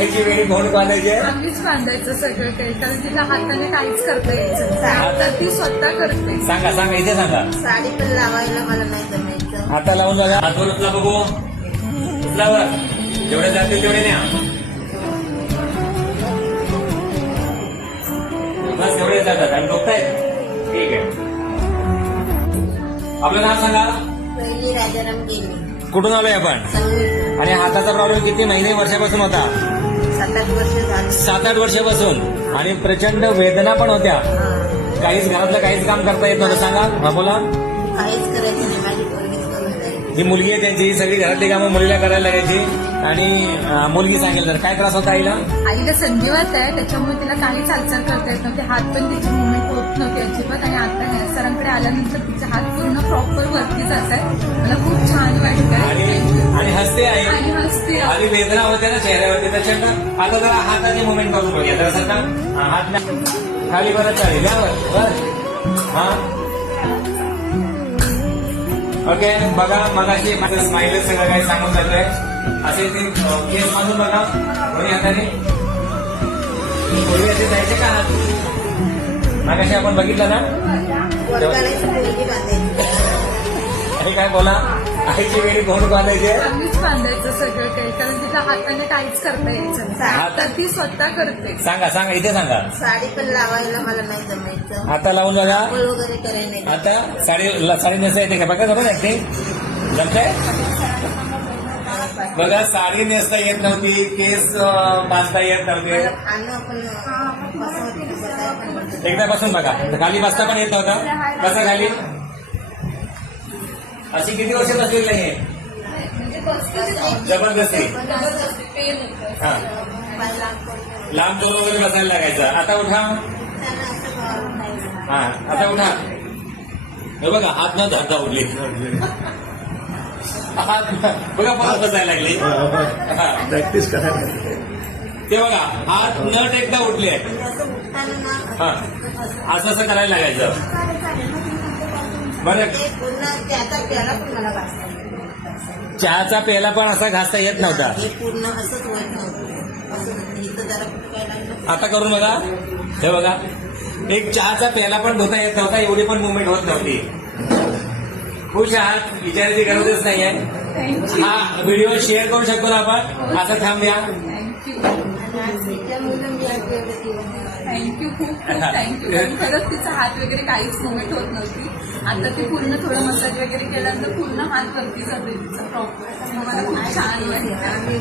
आईची वेळी कोण बांधायची आहे? आम्हीच बांधायचं सगळं काही, कारण तिला हाताने काहीच करता यायचं आता ती स्वतः करते. सांगा सांगा, इथे सांगा. साडी पण लावायला मला नाही जमायचं. हाता लावून बघा. हातवर उचला बघू. उचलावर जेवढे जातील तेवढे न्या. बस एवढे जातात आणि डोकतायत. ठीक आहे. आपलं नाव सांगा. पहिली राजाराम गेली कुठून आलोय आपण? सांगली. आणि हाताचा प्रॉब्लेम किती महिने वर्षापासून होता? 7-8 वर्ष झाली. 7-8 वर्षापासून. आणि प्रचंड वेदना पण होत्या. काहीच घरातलं काहीच काम करता येत नव्हतं. सांगा. हा बोला. काहीच करायचं नाही, माझी पोरगीच करून जाईल. ही मुलगी आहे त्यांची. ही सगळी घरातली कामं मुलीला करायला लागायची. आणि मुलगी सांगेल तर काय त्रास होता आईला? आईला संधिवात आहे, त्याच्यामुळे तिला काहीच हालचाल करता येत नव्हते. हात पण तिची मुवमेंट होत नव्हती अजिबात. आणि आता सरांकडे आल्यानंतर तिचे हात पूर्ण प्रॉपर वरती जात आहे. मला खूप छान वाटतंय. आणि हसते आहे. आणि हसते. आणि वेदना होत्या ना चेहऱ्यावरती, त्याच्यानंतर आता जरा हाताची मुवमेंट करून बघूया. जरा सरका. हात खाली परत चालेल. यावर हा. ओके. बघा मगाशी माझं स्माइल सगळं काही सांगून जातोय. असे ते केस मधून बघा. दोन्ही हाताने पूर्वी असे जायचे का हात? मगाशी आपण बघितलं ना. पोरगालाच पोरगी बांधायची. आणि काय बोला. आईची वेळी कोण बांधायची आहे? आम्हीच बांधायचं सगळं काही, कारण तिला हाताने काहीच करता यायचं आता ती स्वतः करते. सांगा सांगा, इथे सांगा. साडी पण लावायला मला नाही जमायचं. हाता लावून बघा. फळ वगैरे करायला नाही. आता साडी नेसता येते का? बघा बघा ऍक्टिंग जमतंय. बघा साडी नेसता येत नव्हती. केस बांधता येत नव्हते. मला खाणं पण कसं होतं, बसायला पण होतं. एकदा बसून बघा. खाली बसता पण येत नव्हता. कसं खाली? अशी किती वर्ष बसलेली नाहीये? जबरदस्ती. हा. लांब करून वगैरे बसायला लागायचं. आता उठा. हा आता उठा. हे बघा हात न धरता उठली. हात बघा परत बसायला लागली. प्रॅक्टिस करायला. ते बघा हात न टेकता उठले. असं उठताना ना हा असं असं करायला लागायचं. बरं. ते पूर्ण त्याचा प्याला पण मला घासता येत. चहाचा पेला पण असा घासता येत नव्हता. हे पूर्ण असंच होत नव्हतं. असं इथं जरा काय लागलं. आता करून बघा. हे बघा एक चहाचा पेला पण धुता येत नव्हता. एवढी पण मुवमेंट होत नव्हती. खुश आहात? विचारायची गरजच नाहीये. हा व्हिडिओ शेअर करू शकतो ना आपण. असं थांबूया. थँक्यू त्यामुळे मी आज एवढं दिवस थँक्यू खूप खूप थँक्यू. खरंच तिचा हात वगैरे काहीच मुवमेंट होत नव्हती. आता ती पूर्ण थोडं मसाज वगैरे केल्यानंतर पूर्ण हात वरती जाते तिचा प्रॉपर. मला खूप छान वाटतं. आम्ही